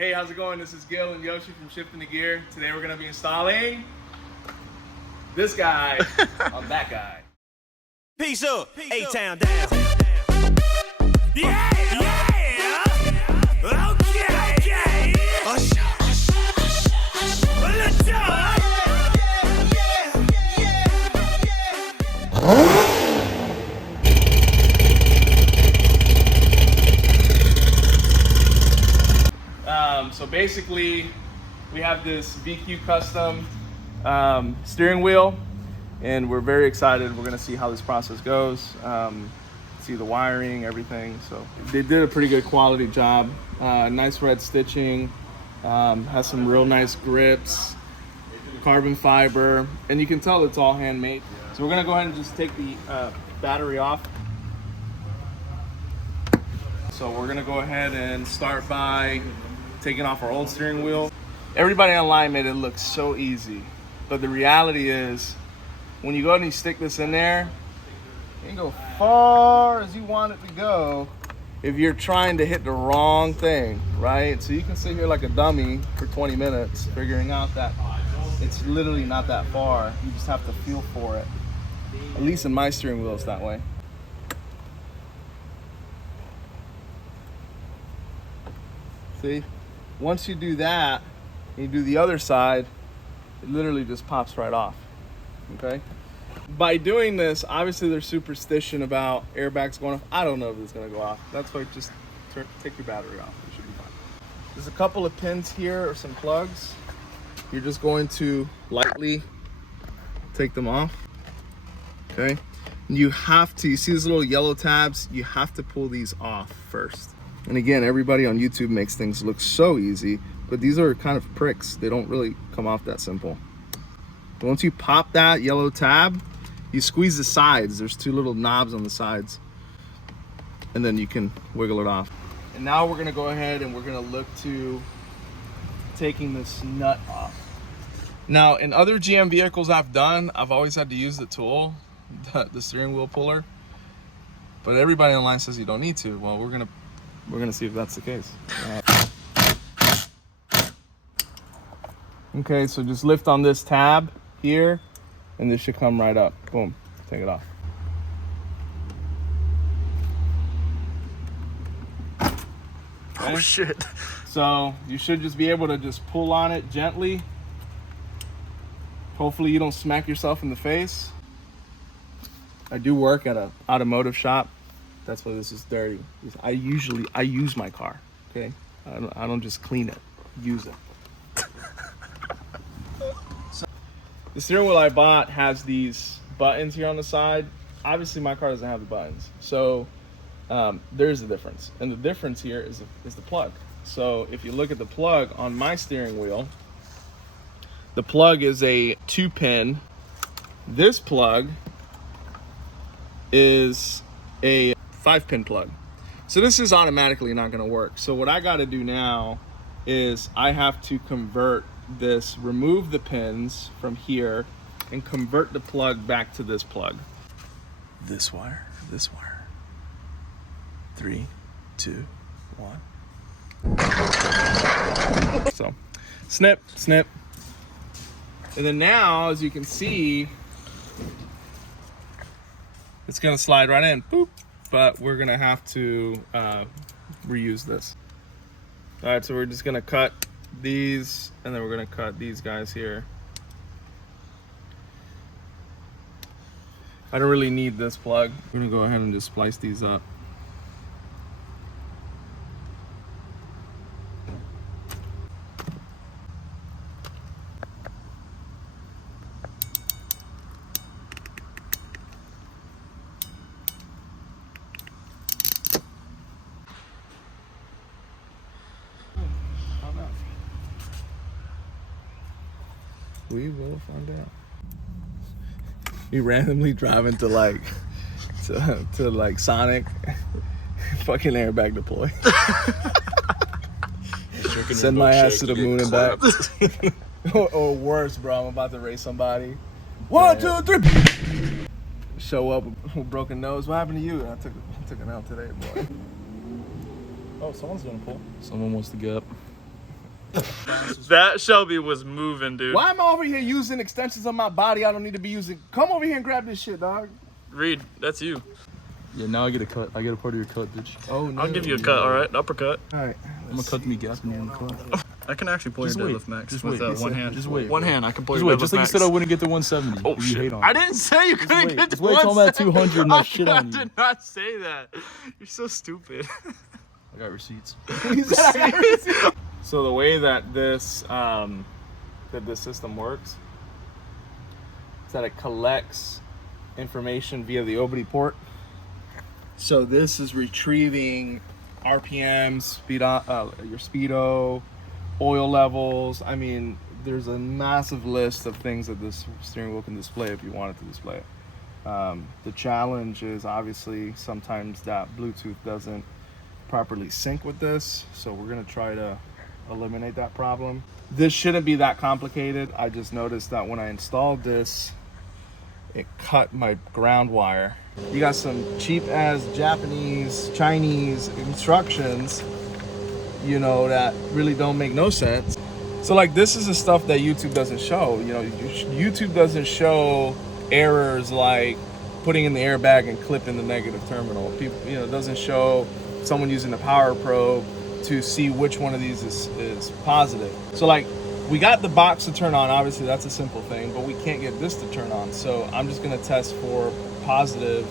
Hey, how's it going? This is Gil and Yoshi from Shifting the Gear. Today we're going to be installing this guy on that guy. Peace up, A-Town down. Yeah, yeah, okay. Let's go. So basically, we have this VQ custom steering wheel, and we're very excited. We're gonna see how this process goes, see the wiring, everything. So they did a pretty good quality job. Nice red stitching, has some real nice grips, carbon fiber, and you can tell it's all handmade. So we're gonna go ahead and just take the battery off. So we're gonna go ahead and start by taking off our old steering wheel. Everybody online made it look so easy, but the reality is when you go and you stick this in there, you can go far as you want it to go if you're trying to hit the wrong thing, right? So you can sit here like a dummy for 20 minutes figuring out that it's literally not that far. You just have to feel for it. At least in my steering wheel it's that way. See? Once you do that, and you do the other side, it literally just pops right off, okay? By doing this, obviously there's superstition about airbags going off. I don't know if it's gonna go off. That's why just take your battery off, it should be fine. There's a couple of pins here or some plugs. You're just going to lightly take them off, okay? And you have to, you see these little yellow tabs? You have to pull these off first. And again, everybody on YouTube makes things look so easy, but these are kind of pricks. They don't really come off that simple. But once you pop that yellow tab, you squeeze the sides. There's two little knobs on the sides, and then you can wiggle it off. And now we're gonna go ahead and we're gonna look to taking this nut off. Now, in other GM vehicles I've done, I've always had to use the tool, the steering wheel puller, but everybody online says you don't need to. Well, we're gonna see if that's the case. Okay, so just lift on this tab here, and this should come right up. Boom, take it off. Okay. Oh shit. So you should just be able to just pull on it gently. Hopefully you don't smack yourself in the face. I do work at an automotive shop. That's why this is dirty. I use my car, okay? I don't just clean it, use it. So, the steering wheel I bought has these buttons here on the side. Obviously my car doesn't have the buttons. So there's a difference. And the difference here is the plug. So if you look at the plug on my steering wheel, the plug is a 2-pin. This plug is a 5-pin plug. So this is automatically not going to work. So what I got to do now is I have to convert this, remove the pins from here and convert the plug back to this plug. This wire, 3, 2, 1. So snip, snip. And then now, as you can see, it's going to slide right in. Boop. But we're gonna have to reuse this. All right, so we're just gonna cut these, and then we're gonna cut these guys here. I don't really need this plug. We're gonna go ahead and just splice these up. We will find out. We randomly driving to like Sonic, fucking airbag deploy. Send my ass to the moon and back. Or worse, bro, I'm about to race somebody. 1, 2, 3. Show up with broken nose. What happened to you? I took an out today, boy. Oh, someone's gonna pull. Someone wants to get up. That Shelby was moving, dude. Why am I over here using extensions on my body I don't need to be using? Come over here and grab this shit, dog. Reed, that's you. Yeah, now I get a cut. I get a part of your cut, bitch. Oh, no. I'll give you a cut, all right? Uppercut. All right. I'm gonna cut me gas in the cut. I can actually pull Just your wait. deadlift max Just with wait. one hand. Just wait. One hand, I can pull Just your wait. deadlift Just like you max. said, I wouldn't get the 170. Oh You shit! hate on I it. didn't say you couldn't wait. get Just the wait till I'm at 170. 200 and I shit on you. did not say that. You're so stupid. I got receipts. So the way that this system works is that it collects information via the OBD port. So this is retrieving RPMs, your speedo, oil levels. I mean, there's a massive list of things that this steering wheel can display if you want it to display it. The challenge is obviously sometimes that Bluetooth doesn't properly sync with this, so we're gonna try to eliminate that problem. This shouldn't be that complicated. I just noticed that when I installed this, it cut my ground wire. You got some cheap ass Japanese, Chinese instructions, you know, that really don't make no sense. So like, this is the stuff that YouTube doesn't show. You know, YouTube doesn't show errors like putting in the airbag and clipping the negative terminal. People, you know, it doesn't show someone using the power probe to see which one of these is positive. So like, we got the box to turn on, obviously that's a simple thing, but we can't get this to turn on. So I'm just gonna test for positive.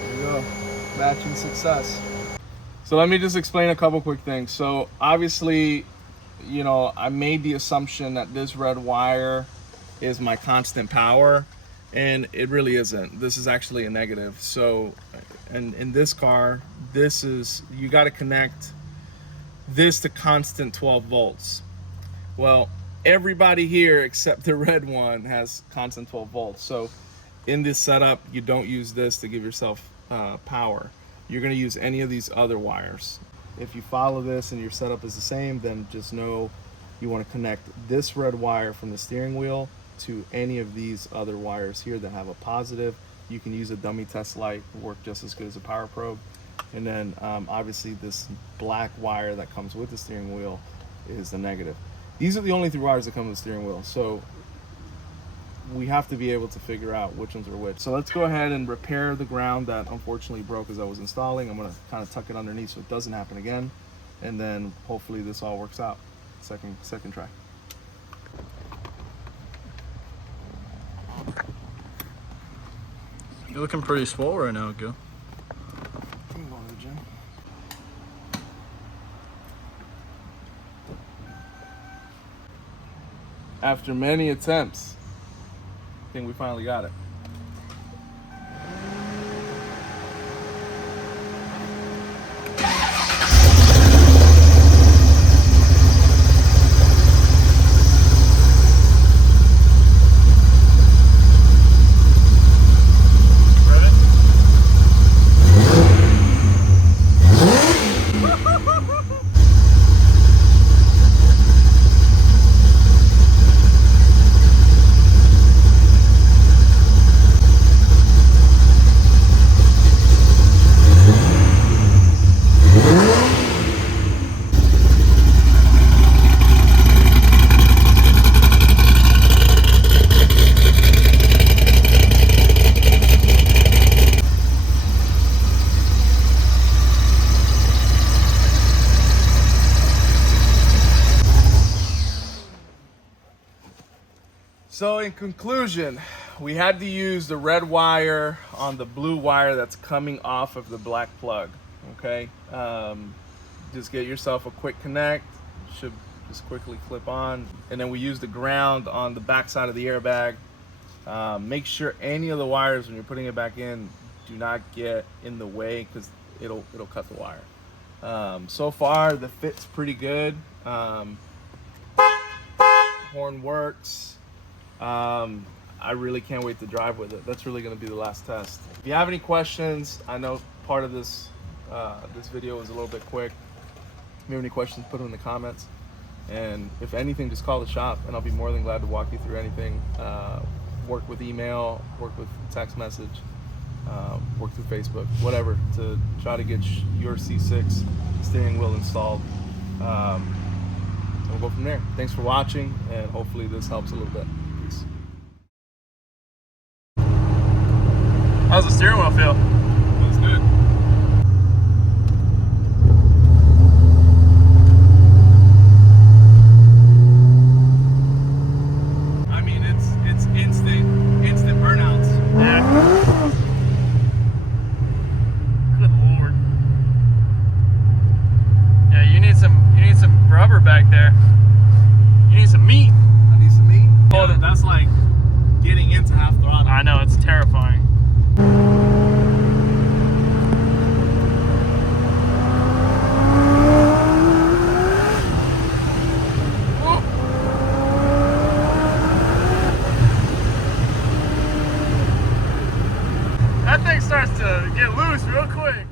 There you go, matching success. So let me just explain a couple quick things. So obviously, you know, I made the assumption that this red wire is my constant power, and it really isn't. This is actually a negative. So, and in this car, this is, you got to connect this to constant 12 volts. Well, everybody here except the red one has constant 12 volts. So in this setup, you don't use this to give yourself power. You're going to use any of these other wires. If you follow this and your setup is the same, then just know you want to connect this red wire from the steering wheel to any of these other wires here that have a positive. You can use a dummy test light, work just as good as a power probe. And then obviously this black wire that comes with the steering wheel is the negative. These are the only three wires that come with the steering wheel. So we have to be able to figure out which ones are which. So let's go ahead and repair the ground that unfortunately broke as I was installing. I'm gonna kind of tuck it underneath so it doesn't happen again. And then hopefully this all works out. Second try. You're looking pretty swole right now, Gil. I'm going to the gym. After many attempts, I think we finally got it. So in conclusion, we had to use the red wire on the blue wire that's coming off of the black plug, okay? Just get yourself a quick connect, should just quickly clip on. And then we use the ground on the back side of the airbag. Make sure any of the wires when you're putting it back in do not get in the way because it'll cut the wire. So far the fit's pretty good. Horn works. I really can't wait to drive with it. That's really going to be the last test. If you have any questions, I know part of this this video was a little bit quick. If you have any questions, put them in the comments. And if anything, just call the shop, and I'll be more than glad to walk you through anything. Work with email, work with text message, work through Facebook, whatever, to try to get your C6 steering wheel installed. And we'll go from there. Thanks for watching, and hopefully this helps a little bit. Peace. How's the steering wheel feel? That's good. I mean, it's instant burnouts. Yeah. Good lord. Yeah, you need some rubber back there. You need some meat. I need some meat. Hold it. That's like getting into half throttle. I know, it's terrifying. That thing starts to get loose real quick.